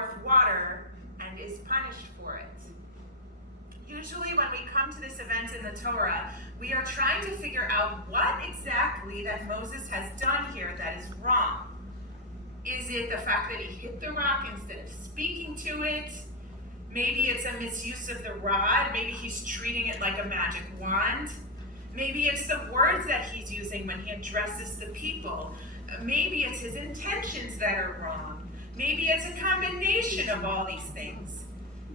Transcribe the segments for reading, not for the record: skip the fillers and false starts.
forth water and is punished for it. Usually when we come to this event in the Torah, we are trying to figure out what exactly that Moses has done here that is wrong. Is it the fact that he hit the rock instead of speaking to it? Maybe it's a misuse of the rod. Maybe he's treating it like a magic wand. Maybe it's the words that he's using when he addresses the people. Maybe it's his intentions that are wrong. Maybe it's a combination of all these things.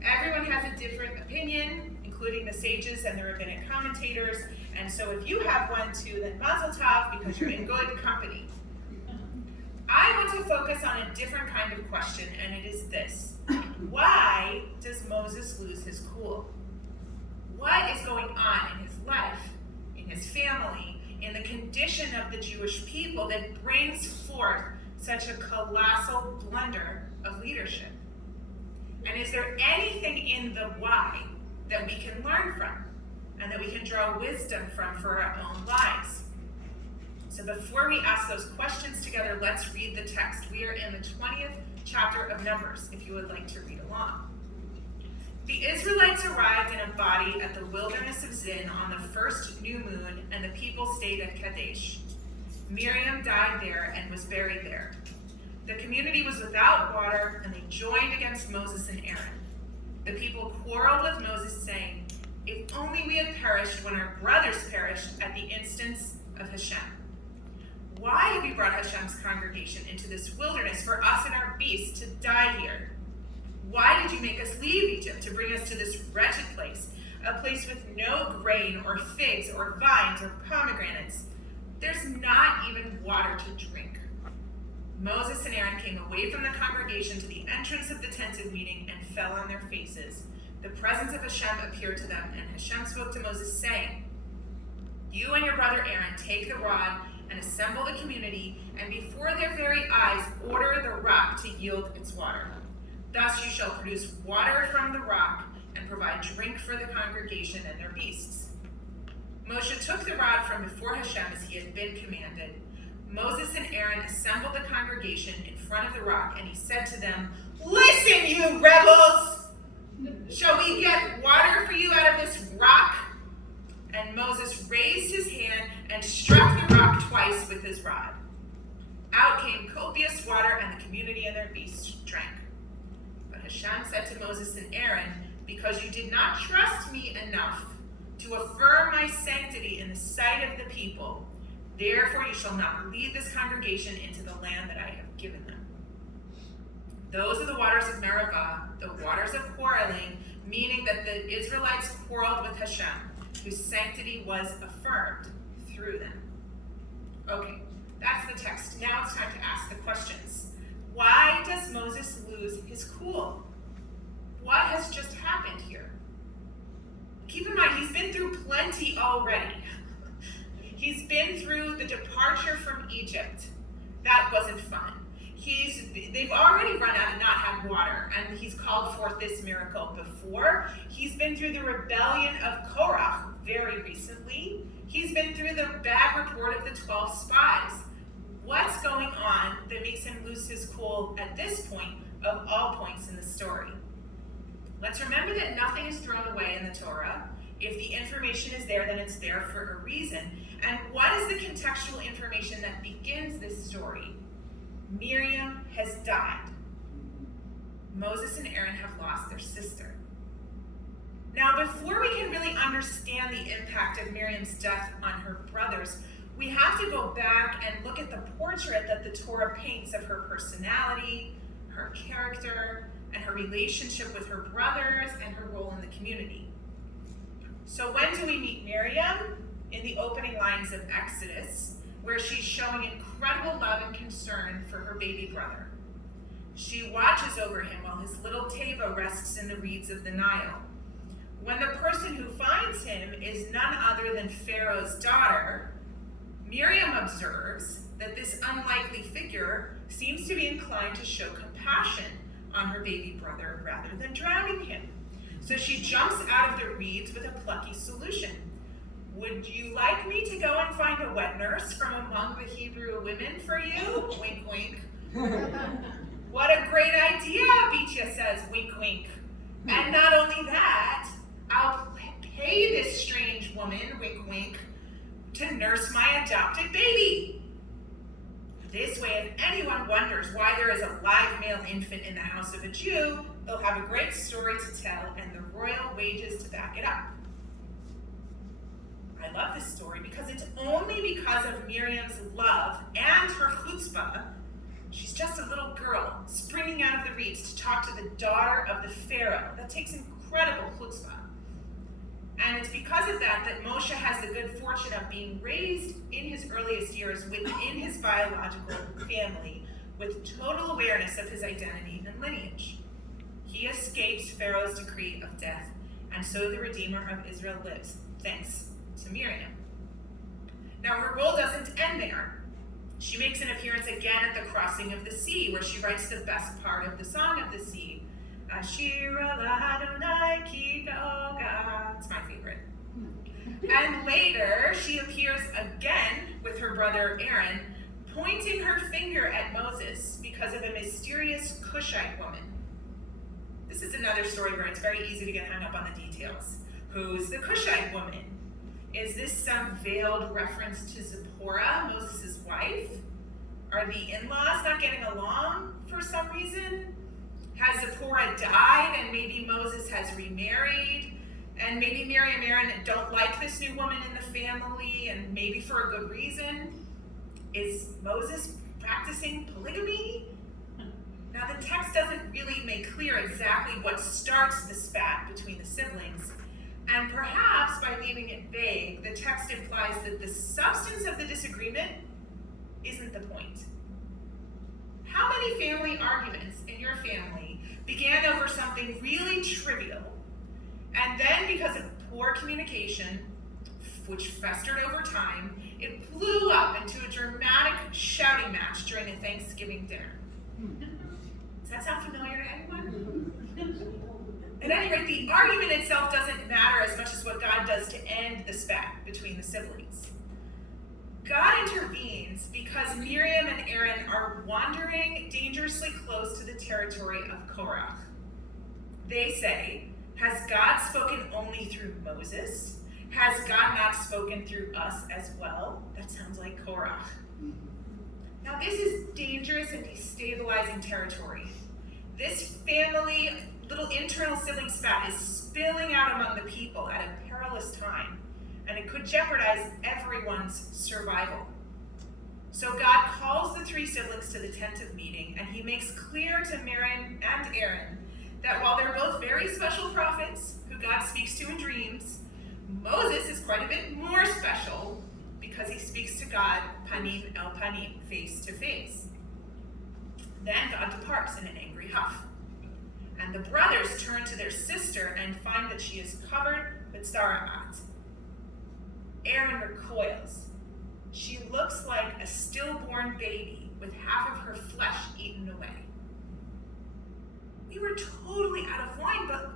Everyone has a different opinion, including the sages and the rabbinic commentators. And so if you have one too, then mazel tov, because you're in good company. I want to focus on a different kind of question, and it is this. Why does Moses lose his cool? What is going on in his life, in his family, in the condition of the Jewish people that brings forth such a colossal blunder of leadership? And is there anything in the why that we can learn from and that we can draw wisdom from for our own lives? So before we ask those questions together, let's read the text. We are in the 20th chapter of Numbers, if you would like to read along. The Israelites arrived in a body at the wilderness of Zin on the first new moon, and the people stayed at Kadesh. Miriam died there and was buried there. The community was without water, and they joined against Moses and Aaron. The people quarreled with Moses, saying, "If only we had perished when our brothers perished at the instance of Hashem. Why have you brought Hashem's congregation into this wilderness for us and our beasts to die here? Why did you make us leave Egypt to bring us to this wretched place, a place with no grain or figs or vines or pomegranates? There's not even water to drink." Moses and Aaron came away from the congregation to the entrance of the tent of meeting and fell on their faces. The presence of Hashem appeared to them, and Hashem spoke to Moses, saying, "You and your brother Aaron take the rod and assemble the community, and before their very eyes order the rock to yield its water. Thus you shall produce water from the rock and provide drink for the congregation and their beasts." Moshe took the rod from before Hashem as he had been commanded. Moses and Aaron assembled the congregation in front of the rock, and he said to them, "Listen, you rebels! Shall we get water for you out of this rock?" And Moses raised his hand and struck the rock twice with his rod. Out came copious water, and the community and their beasts drank. But Hashem said to Moses and Aaron, "Because you did not trust me enough to affirm my sanctity in the sight of the people, therefore you shall not lead this congregation into the land that I have given them." Those are the waters of Meribah, the waters of quarreling, meaning that the Israelites quarreled with Hashem, whose sanctity was affirmed through them. Okay, that's the text. Now it's time to ask the questions. Why does Moses lose his cool? What has just happened here? Keep in mind, he's been through plenty already. He's been through the departure from Egypt. That wasn't fun. They've already run out and not had water, and he's called forth this miracle before. He's been through the rebellion of Korach very recently. He's been through the bad report of the 12 spies. What's going on that makes him lose his cool at this point of all points in the story? Let's remember that nothing is thrown away in the Torah. If the information is there, then it's there for a reason. And what is the contextual information that begins this story? Miriam has died. Moses and Aaron have lost their sister. Now, before we can really understand the impact of Miriam's death on her brothers, we have to go back and look at the portrait that the Torah paints of her personality, her character, and her relationship with her brothers and her role in the community. So when do we meet Miriam? In the opening lines of Exodus, where she's showing incredible love and concern for her baby brother. She watches over him while his little teva rests in the reeds of the Nile. When the person who finds him is none other than Pharaoh's daughter, Miriam observes that this unlikely figure seems to be inclined to show compassion on her baby brother rather than drowning him. So she jumps out of the reeds with a plucky solution. "Would you like me to go and find a wet nurse from among the Hebrew women for you?" Wink, wink. "What a great idea, beat you And not only that, I'll pay this strange woman, wink wink, to nurse my adopted baby. This way, if anyone wonders why there is a live male infant in the house of a Jew, they'll have a great story to tell and the royal wages to back it up. I love this story because it's only because of Miriam's love and her chutzpah. She's just a little girl springing out of the reeds to talk to the daughter of the Pharaoh. That takes incredible chutzpah. And it's because of that that Moshe has the good fortune of being raised in his earliest years within his biological family with total awareness of his identity and lineage. He escapes Pharaoh's decree of death, and so the Redeemer of Israel lives, thanks to Miriam. Now her role doesn't end there. She makes an appearance again at the crossing of the sea, where she writes the best part of the Song of the Sea. Ashira l'Adonai ki da'oga. It's my favorite. And later, she appears again with her brother Aaron, pointing her finger at Moses because of a mysterious Cushite woman. This is another story where it's very easy to get hung up on the details. Who's the Cushite woman? Is this some veiled reference to Zipporah, Moses' wife? Are the in-laws not getting along for some reason? Has Zipporah died and maybe Moses has remarried? And maybe Miriam and Aaron don't like this new woman in the family, and maybe for a good reason? Is Moses practicing polygamy? Now the text doesn't really make clear exactly what starts the spat between the siblings. And perhaps by leaving it vague, the text implies that the substance of the disagreement isn't the point. How many family arguments in your family began over something really trivial, and then because of poor communication, which festered over time, it blew up into a dramatic shouting match during a Thanksgiving dinner? Does that sound familiar to anyone? At any rate, the argument itself doesn't matter as much as what God does to end the spat between the siblings. God intervenes because Miriam and Aaron are wandering dangerously close to the territory of Korach. They say, has God spoken only through Moses? Has God not spoken through us as well? That sounds like Korach. Now this is dangerous and destabilizing territory. This family, little internal sibling spat is spilling out among the people at a perilous time, and it could jeopardize everyone's survival. So God calls the three siblings to the tent of meeting, and he makes clear to Miriam and Aaron that while they're both very special prophets who God speaks to in dreams, Moses is quite a bit more special because he speaks to God panim el panim, face to face. Then God departs in an angry huff. And the brothers turn to their sister and find that she is covered with sara'at. Aaron recoils. She looks like a stillborn baby with half of her flesh eaten away. We were totally out of line, but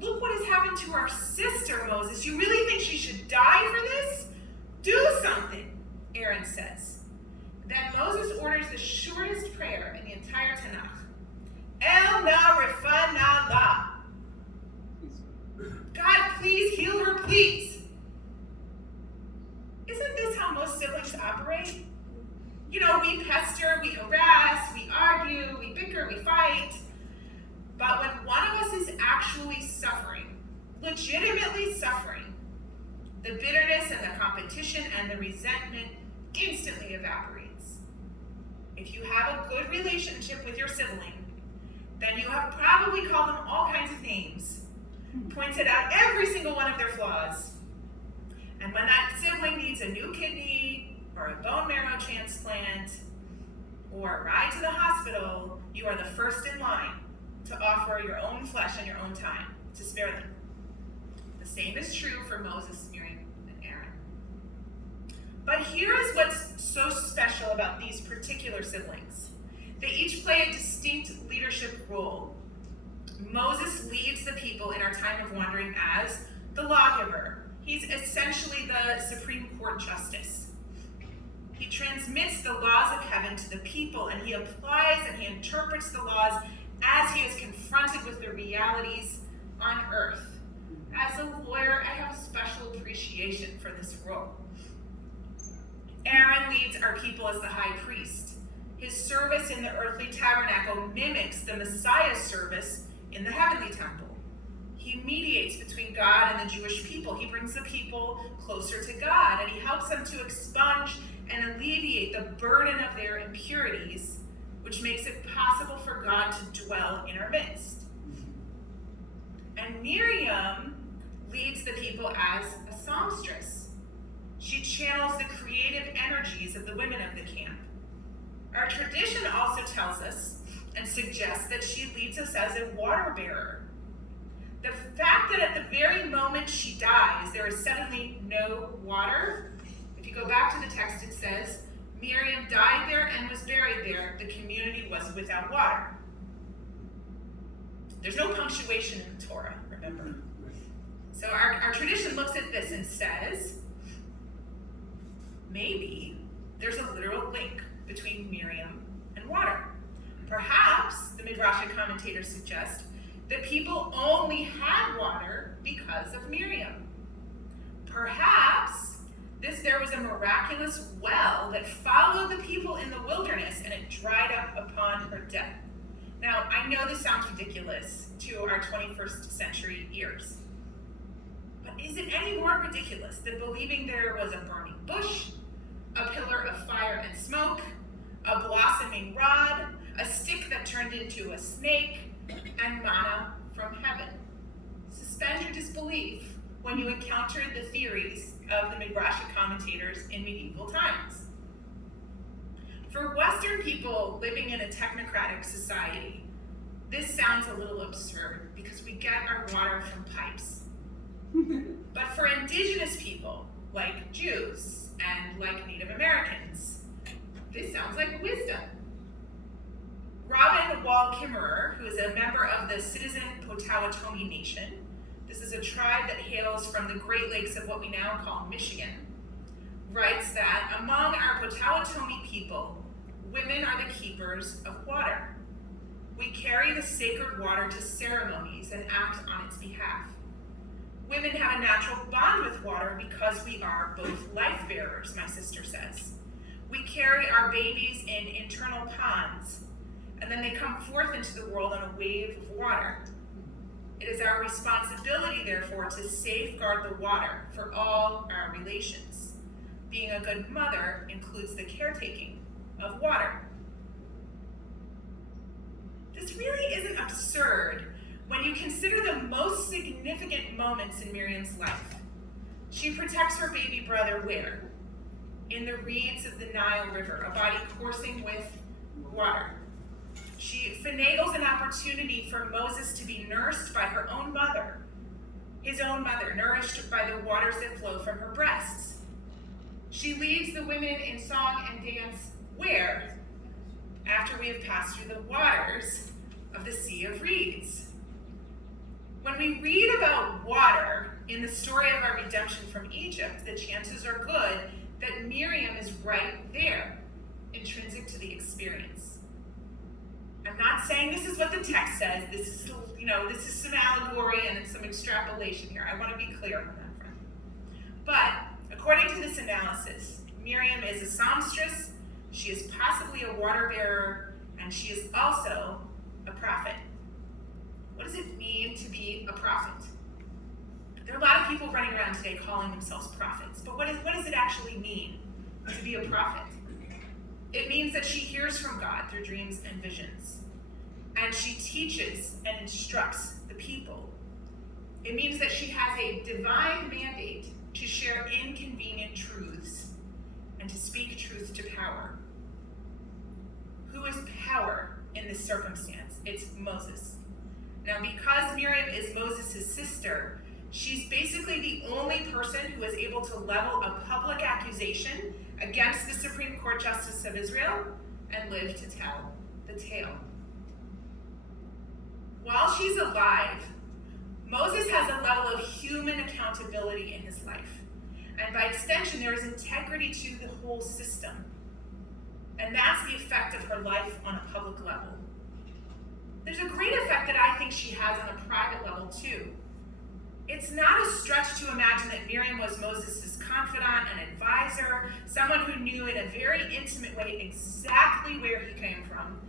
look what has happened to our sister, Moses. You really think she should die for this? Do something, Aaron says. Then Moses orders the shortest prayer in the entire Tanakh. El na refa na la. God, please heal her, please. Isn't this how most siblings operate? You know, we pester, we harass, we argue, we bicker, we fight. But when one of us is actually suffering, legitimately suffering, the bitterness and the competition and the resentment instantly evaporates. If you have a good relationship with your sibling, then you have probably called them all kinds of names, pointed out every single one of their flaws. And when that sibling needs a new kidney, or a bone marrow transplant, or a ride to the hospital, you are the first in line to offer your own flesh and your own time to spare them. The same is true for Moses, Miriam, and Aaron. But here is what's so special about these particular siblings. They each play a distinct leadership role. Moses leads the people in our time of wandering as the lawgiver. He's essentially the Supreme Court justice. He transmits the laws of heaven to the people, and he applies and he interprets the laws as he is confronted with the realities on earth. As a lawyer, I have a special appreciation for this role. Aaron leads our people as the high priest. His service in the earthly tabernacle mimics the Messiah's service in the heavenly temple. He mediates between God and the Jewish people. He brings the people closer to God, and he helps them to expunge and alleviate the burden of their impurities, which makes it possible for God to dwell in our midst. And Miriam leads the people as a songstress. She channels the creative energies of the women of the camp. Our tradition also tells us and suggests that she leads us as a water bearer. The fact that at the very moment she dies, there is suddenly no water. If you go back to the text, it says, Miriam died there and was buried there. The community was without water. There's no punctuation in the Torah, remember? So our tradition looks at this and says, maybe there's a literal link between Miriam and water. Perhaps, the Midrashic commentators suggest, that people only had water because of Miriam. Perhaps there was a miraculous well that followed the people in the wilderness and it dried up upon her death. Now, I know this sounds ridiculous to our 21st century ears, but is it any more ridiculous than believing there was a burning bush, a pillar of fire and smoke, a blossoming rod, a stick that turned into a snake, and manna from heaven? Suspend your disbelief when you encounter the theories of the Midrashic commentators in medieval times. For Western people living in a technocratic society, this sounds a little absurd because we get our water from pipes. But for indigenous people, like Jews and like Native Americans, this sounds like wisdom. Robin Wall-Kimmerer, who is a member of the Citizen Potawatomi Nation, this is a tribe that hails from the Great Lakes of what we now call Michigan, writes that among our Potawatomi people, women are the keepers of water. We carry the sacred water to ceremonies and act on its behalf. Women have a natural bond with water because we are both life bearers, my sister says. We carry our babies in internal ponds, and then they come forth into the world on a wave of water. It is our responsibility, therefore, to safeguard the water for all our relations. Being a good mother includes the caretaking of water. This really isn't absurd when you consider the most significant moments in Miriam's life. She protects her baby brother where? In the reeds of the Nile River, a body coursing with water. She finagles an opportunity for Moses to be nursed by her own mother, his own mother, nourished by the waters that flow from her breasts. She leads the women in song and dance where? After we have passed through the waters of the Sea of Reeds. When we read about water in the story of our redemption from Egypt, the chances are good that Miriam is right there, intrinsic to the experience. I'm not saying this is what the text says. This is some allegory and some extrapolation here. I want to be clear on that front. But according to this analysis, Miriam is a songstress, she is possibly a water bearer, and she is also a prophet. What does it mean to be a prophet? There are a lot of people running around today calling themselves prophets, but what does it actually mean to be a prophet? It means that she hears from God through dreams and visions, and she teaches and instructs the people. It means that she has a divine mandate to share inconvenient truths and to speak truth to power. Who is power in this circumstance? It's Moses. Now, because Miriam is Moses' sister, she's basically the only person who is able to level a public accusation against the Supreme Court Justice of Israel and live to tell the tale. While she's alive, Moses has a level of human accountability in his life. And by extension, there is integrity to the whole system. And that's the effect of her life on a public level. there's a great effect that I think she has on a private level too. It's not a stretch to imagine that Miriam was Moses' confidant and advisor, someone who knew in a very intimate way exactly where he came from,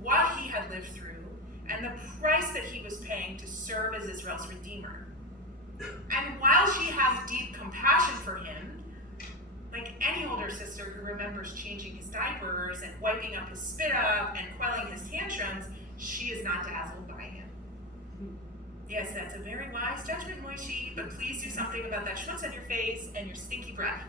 what he had lived through, and the price that he was paying to serve as Israel's redeemer. And while she has deep compassion for him, like any older sister who remembers changing his diapers and wiping up his spit up and quelling his tantrums, she is not dazzled by him. Yes, that's a very wise judgment, Moishi, but please do something about that schmutz on your face and your stinky breath.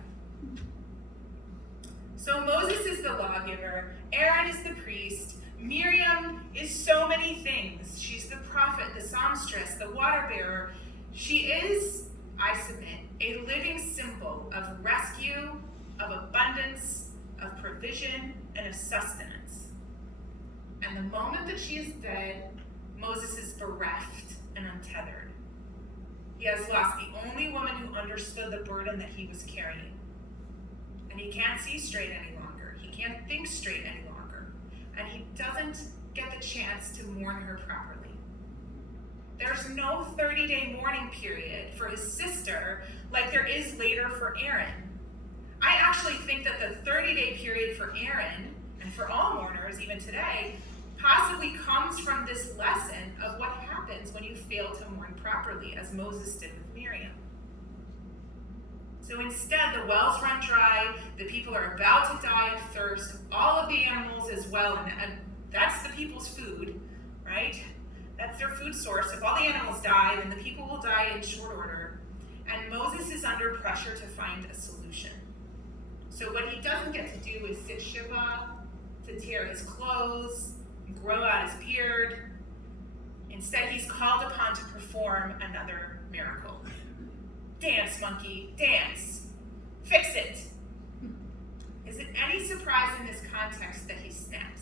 So Moses is the lawgiver, Aaron is the priest, Miriam is so many things. She's the prophet, the songstress, the water bearer. She is, I submit, a living symbol of rescue, of abundance, of provision, and of sustenance. And the moment that she is dead, Moses is bereft and untethered. He has lost the only woman who understood the burden that he was carrying. And he can't see straight any longer. He can't think straight any longer. And he doesn't get the chance to mourn her properly. There's no 30-day mourning period for his sister like there is later for Aaron. I actually think that the 30-day period for Aaron, and for all mourners even today, possibly comes from this lesson of what happens when you fail to mourn properly, as Moses did with Miriam. So instead, the wells run dry, the people are about to die of thirst, all of the animals as well, and that's the people's food, right? That's their food source. If all the animals die, then the people will die in short order. And Moses is under pressure to find a solution. So what he doesn't get to do is sit shiva, to tear his clothes, grow out his beard. Instead, he's called upon to perform another miracle. Dance, monkey, dance. Fix it. Is it any surprise in this context that he snaps?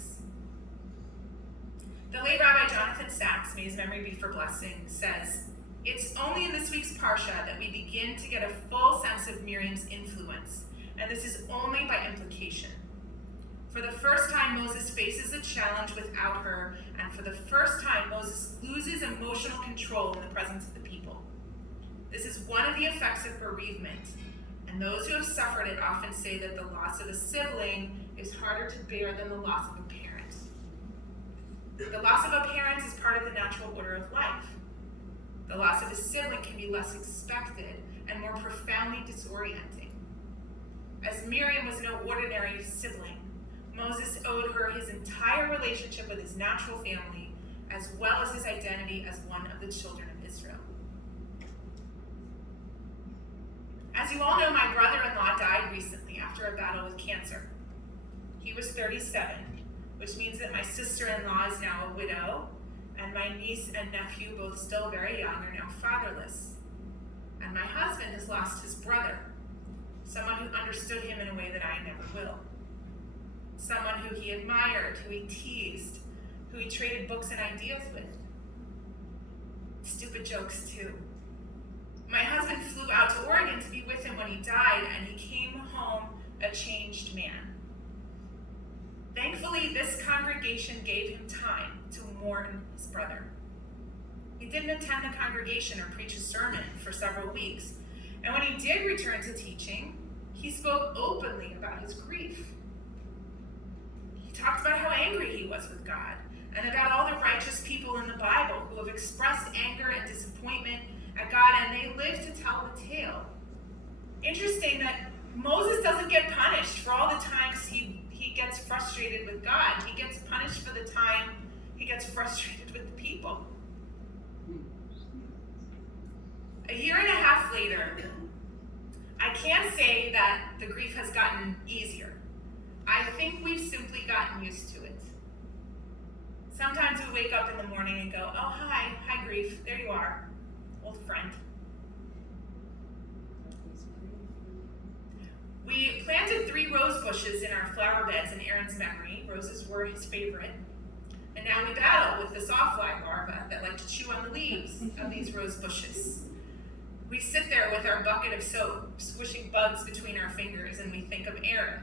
The late Rabbi Jonathan Sachs, may his memory be for blessing, says, it's only in this week's Parsha that we begin to get a full sense of Miriam's influence, and this is only by implication. For the first time, Moses faces a challenge without her, and for the first time, Moses loses emotional control in the presence of the people. This is one of the effects of bereavement, and those who have suffered it often say that the loss of a sibling is harder to bear than the loss of a parent. The loss of a parent is part of the natural order of life. The loss of a sibling can be less expected and more profoundly disorienting. As Miriam was no ordinary sibling, Moses owed her his entire relationship with his natural family, as well as his identity as one of the children of Israel. As you all know, my brother-in-law died recently after a battle with cancer. He was 37, which means that my sister-in-law is now a widow, and my niece and nephew, both still very young, are now fatherless. And my husband has lost his brother, someone who understood him in a way that I never will. Someone who he admired, who he teased, who he traded books and ideas with. Stupid jokes, too. My husband flew out to Oregon to be with him when he died, and he came home a changed man. Thankfully, this congregation gave him time to mourn his brother. He didn't attend the congregation or preach a sermon for several weeks, and when he did return to teaching, he spoke openly about his grief. He talked about how angry he was with God, and about all the righteous people in the Bible who have expressed anger and disappointment at God, and they live to tell the tale. Interesting that Moses doesn't get punished for all the times he gets frustrated with God. He gets punished for the time he gets frustrated with the people. A year and a half later, I can't say that the grief has gotten easier. I think we've simply gotten used to it. Sometimes we wake up in the morning and go, oh, hi grief, there you are, old friend. We planted 3 rose bushes in our flower beds in Aaron's memory. Roses were his favorite. And now we battle with the sawfly larvae that like to chew on the leaves of these rose bushes. We sit there with our bucket of soap, squishing bugs between our fingers, and we think of Aaron.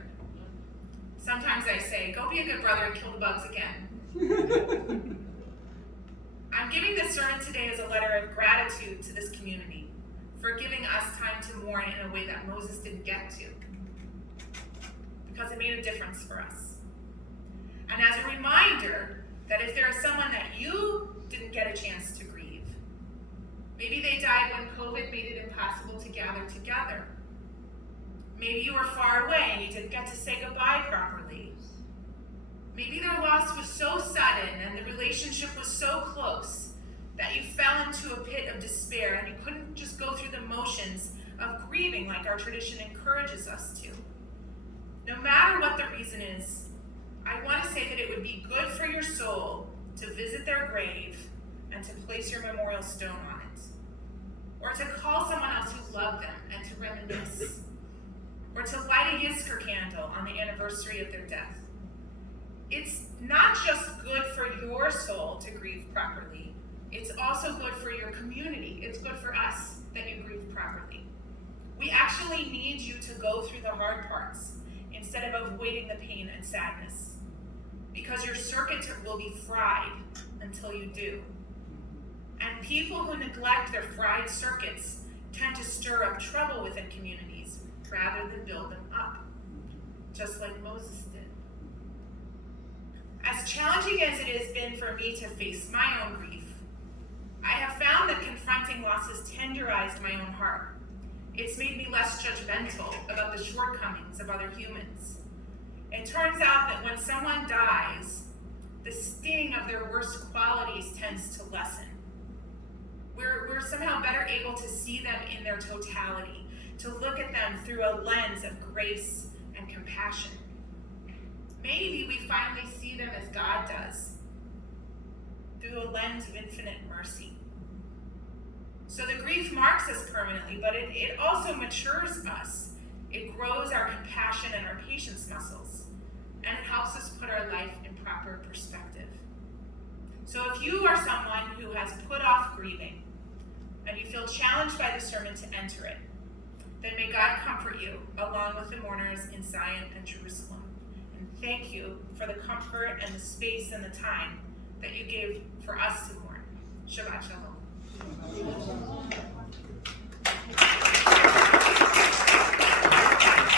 Sometimes I say, go be a good brother and kill the bugs again. I'm giving this sermon today as a letter of gratitude to this community for giving us time to mourn in a way that Moses didn't get to, because it made a difference for us. And as a reminder that if there is someone that you didn't get a chance to grieve, maybe they died when COVID made it impossible to gather together. Maybe you were far away and you didn't get to say goodbye properly. Maybe their loss was so sudden and the relationship was so close that you fell into a pit of despair and you couldn't just go through the motions of grieving like our tradition encourages us to. No matter what the reason is, I want to say that it would be good for your soul to visit their grave and to place your memorial stone on it. Or to call someone else who loved them and to reminisce. Or to light a Yisrael candle on the anniversary of their death. It's not just good for your soul to grieve properly, it's also good for your community. It's good for us that you grieve properly. We actually need you to go through the hard parts instead of avoiding the pain and sadness, because your circuit will be fried until you do. And people who neglect their fried circuits tend to stir up trouble within communities rather than build them up, just like Moses did. As challenging as it has been for me to face my own grief, I have found that confronting loss has tenderized my own heart. It's made me less judgmental about the shortcomings of other humans. It turns out that when someone dies, the sting of their worst qualities tends to lessen. We're somehow better able to see them in their totality, to look at them through a lens of grace and compassion. Maybe we finally see them as God does, through a lens of infinite mercy. So the grief marks us permanently, but it also matures us. It grows our compassion and our patience muscles, and it helps us put our life in proper perspective. So if you are someone who has put off grieving, and you feel challenged by the sermon to enter it, then may God comfort you along with the mourners in Zion and Jerusalem. And thank you for the comfort and the space and the time that you gave for us to mourn. Shabbat Shalom.